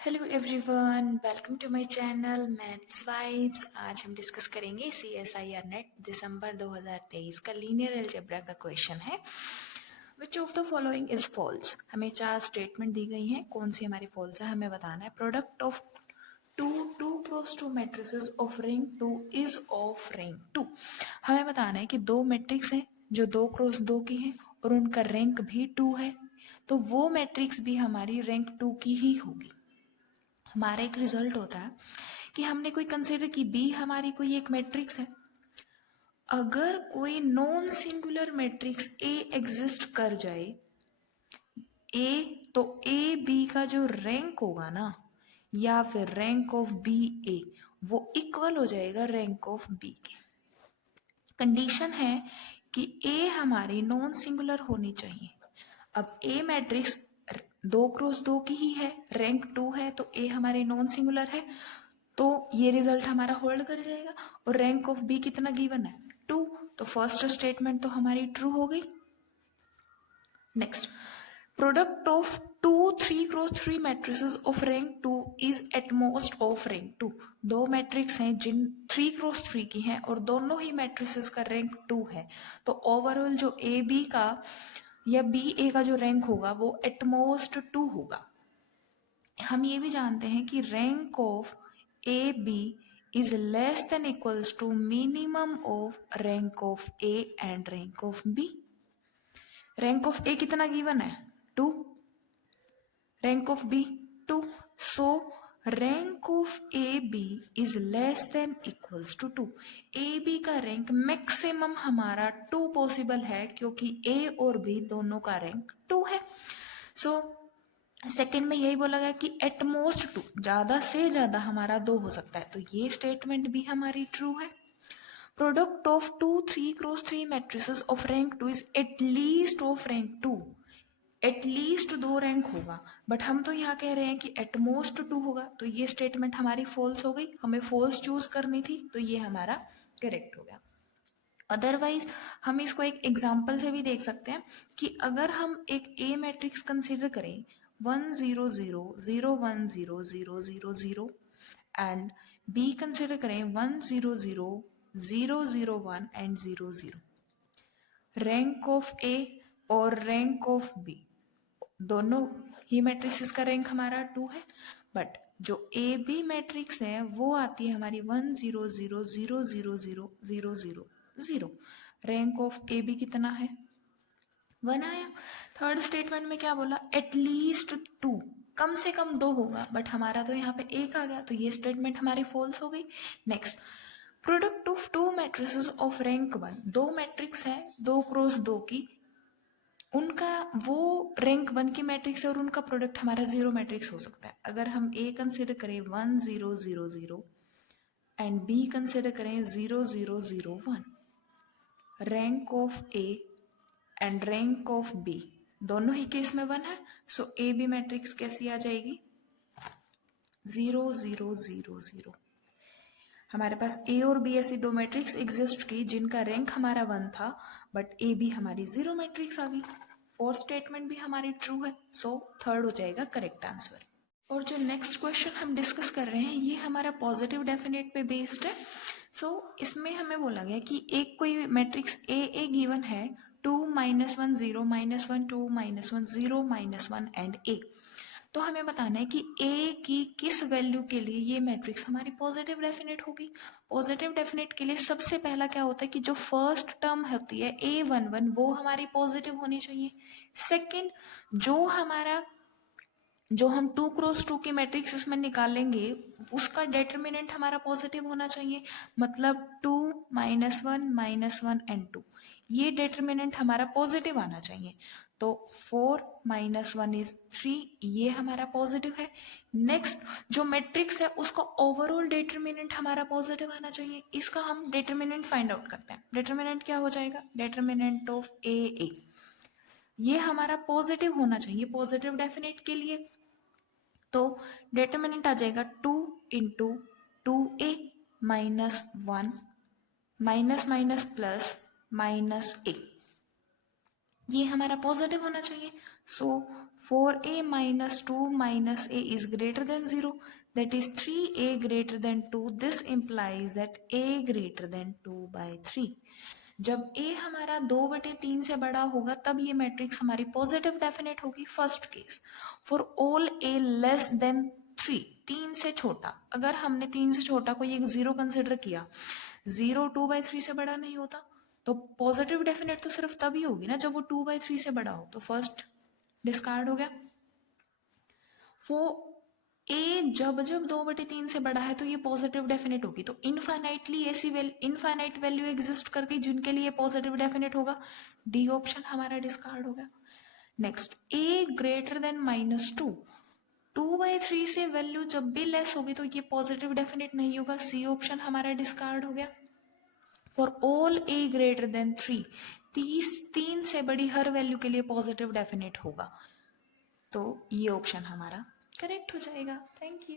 Hello everyone, welcome to my channel maths vibes. आज हम discuss करेंगे CSIR नेट दिसंबर 2023 का लीनियर अलजेब्रा का क्वेश्चन है। Which of the following is false. हमें 4 स्टेटमेंट दी गई हैं, कौन सी हमारी फॉल्स है हमें बताना है। Product of two cross two matrices of rank 2 is of rank 2। हमें बताना है कि दो मैट्रिक्स हैं जो 2 क्रॉस 2 की हैं और उनका रैंक भी 2 है, तो वो मैट्रिक्स भी हमारी रैंक 2 की ही होगी। हमारा एक रिजल्ट होता है कि हमने कोई कंसिडर की बी हमारी कोई एक मैट्रिक्स है। अगर कोई non singular matrix A exist कर जाए ए, तो ए बी का जो रैंक होगा ना, या फिर रैंक ऑफ बी ए, वो इक्वल हो जाएगा रैंक ऑफ बी के। कंडीशन है कि ए हमारी नॉन सिंगुलर होनी चाहिए। अब ए मैट्रिक्स 2 क्रॉस 2 की ही है, रैंक 2 है, तो ए हमारी नॉन सिंगुलर है, तो ये रिजल्ट हमारा होल्ड कर जाएगा। और रैंक ऑफ बी कितना गिवन है 2, तो फर्स्ट स्टेटमेंट तो हमारी ट्रू हो गई। Next, product of 2 3 cross 3 matrices of rank 2 is at most of rank 2। दो मैट्रिक्स हैं जिन 3 क्रॉस 3 की हैं और दोनों ही मैट्रिसेस का रैंक 2 है, तो ओवरऑल जो ए बी का या बी ए का जो रैंक होगा वो एटमोस्ट 2 होगा। हम ये भी जानते हैं कि rank of A B is less than equals to minimum of rank of A and rank of B. Rank of A कितना गिवन है 2, rank of B 2, so rank of A B is less than equals to 2। A B का rank maximum हमारा 2 possible है, क्योंकि ए और B दोनों का rank 2 है। सो सेकेंड में यही बोला गया कि एटमोस्ट 2, ज्यादा से ज्यादा हमारा 2 हो सकता है, तो ये स्टेटमेंट भी हमारी ट्रू है। Product of 2 3 cross 3 matrices of rank 2 is at least of rank 2। At least 2 rank होगा, बट हम तो यहाँ कह रहे हैं कि एटमोस्ट 2 होगा, तो ये स्टेटमेंट हमारी फॉल्स हो गई। हमें फॉल्स चूज करनी थी, तो ये हमारा करेक्ट हो गया। अदरवाइज हम इसको एक एग्जाम्पल से भी देख सकते हैं कि अगर हम एक ए मैट्रिक्स कंसिडर करें 1 0 0 0 1 0 0 0 0 एंड बी कंसिडर करें 1 0 0 0 0 1 एंड 0 0, रैंक ऑफ ए और रैंक ऑफ बी दोनों ही मैट्रिक्स का रैंक हमारा 2 है, बट जो ए बी मैट्रिक्स है वो आती है हमारी 1 0 0 0 0 0 0 0 0। रैंक ऑफ ए बी कितना है 1 आया। थर्ड स्टेटमेंट में क्या बोला, एटलीस्ट 2, कम से कम 2 होगा, बट हमारा तो यहाँ पे 1 आ गया, तो ये स्टेटमेंट हमारी फॉल्स हो गई। Next, product of 2 matrices of rank 1, दो मैट्रिक्स है 2 क्रॉस 2 की, उनका वो रैंक 1 की मैट्रिक्स है और उनका प्रोडक्ट हमारा 0 मैट्रिक्स हो सकता है। अगर हम ए कंसिडर करें 1 0 0 0 एंड बी कंसिडर करें 0 0 0 1, rank of A and rank of B दोनों ही केस में 1 है, सो ए बी मैट्रिक्स कैसी आ जाएगी 0 0 0 0। हमारे पास ए और बी ऐसी दो मैट्रिक्स एग्जिस्ट की जिनका रैंक हमारा 1 था, बट ए बी हमारी 0 मैट्रिक्स आ गई। फोर्थ स्टेटमेंट भी हमारी ट्रू है, सो थर्ड हो जाएगा करेक्ट आंसर। और जो नेक्स्ट क्वेश्चन हम डिस्कस कर रहे हैं ये हमारा पॉजिटिव डेफिनेट पे बेस्ड है। सो इसमें हमें बोला गया कि एक कोई मैट्रिक्स ए गिवन है 2 -1 0 -1 2 -1 0 -1 एंड ए, तो हमें बताना है कि ए की किस वैल्यू के लिए ये मैट्रिक्स हमारी पॉजिटिव डेफिनेट होगी। पॉजिटिव डेफिनेट के लिए सबसे पहला क्या होता है कि जो फर्स्ट टर्म होती है A11 वो हमारी पॉजिटिव होनी चाहिए। सेकंड, जो हम 2 क्रॉस 2 की मैट्रिक्स इसमें निकालेंगे उसका डेटर्मिनेंट हमारा पॉजिटिव होना चाहिए, मतलब 2 -1 -1 एंड 2, ये डेटर्मिनेंट हमारा पॉजिटिव आना चाहिए। तो 4 -1 इज 3, ये हमारा पॉजिटिव है। नेक्स्ट, जो मैट्रिक्स है उसका ओवरऑल डेटर्मिनेंट हमारा पॉजिटिव आना चाहिए। इसका हम डेटर्मिनेंट फाइंड आउट करते हैं। डेटर्मिनेंट क्या हो जाएगा, डेटर्मिनेंट ऑफ ए, ये हमारा पॉजिटिव होना चाहिए पॉजिटिव डेफिनेट के लिए। तो डेटर्मिनेंट आ जाएगा 2 × 2a -1 minus minus plus -a। ये हमारा पॉजिटिव होना चाहिए. सो 4a minus 2 minus a is greater than 0. That is 3a greater than 2. This implies that a greater than 2/3. जब a हमारा 2/3 से बड़ा होगा तब ये मैट्रिक्स हमारी पॉजिटिव डेफिनेट होगी. First case. For all a less than 3, 3 से छोटा. अगर हमने 3 से छोटा कोई एक जीरो कंसिडर किया, 0 2/3 से बड़ा नहीं होता, तो पॉजिटिव डेफिनेट तो सिर्फ तभी होगी ना जब वो 2/3 से बड़ा हो. तो फर्स्ट डिस्कार्ड हो गया. ए जब जब 2/3 से बड़ा है तो ये पॉजिटिव डेफिनेट होगी. तो इनफाइनाइटली ऐसी इनफाइनाइट वैल्यू एग्जिस्ट करके जिनके लिए पॉजिटिव डेफिनेट होगा. डी ऑप्शन हमारा डिस्कार्ड हो गया. नेक्स्ट, ए ग्रेटर देन -2. 2/3 से वैल्यू जब भी लेस होगी तो ये पॉजिटिव डेफिनेट नहीं होगा. सी ऑप्शन हमारा डिस्कार्ड हो गया. For all A greater than 3, 3 से बड़ी हर वैल्यू के लिए पॉजिटिव डेफिनेट होगा. तो ये ऑप्शन हमारा करेक्ट हो जाएगा. Thank you.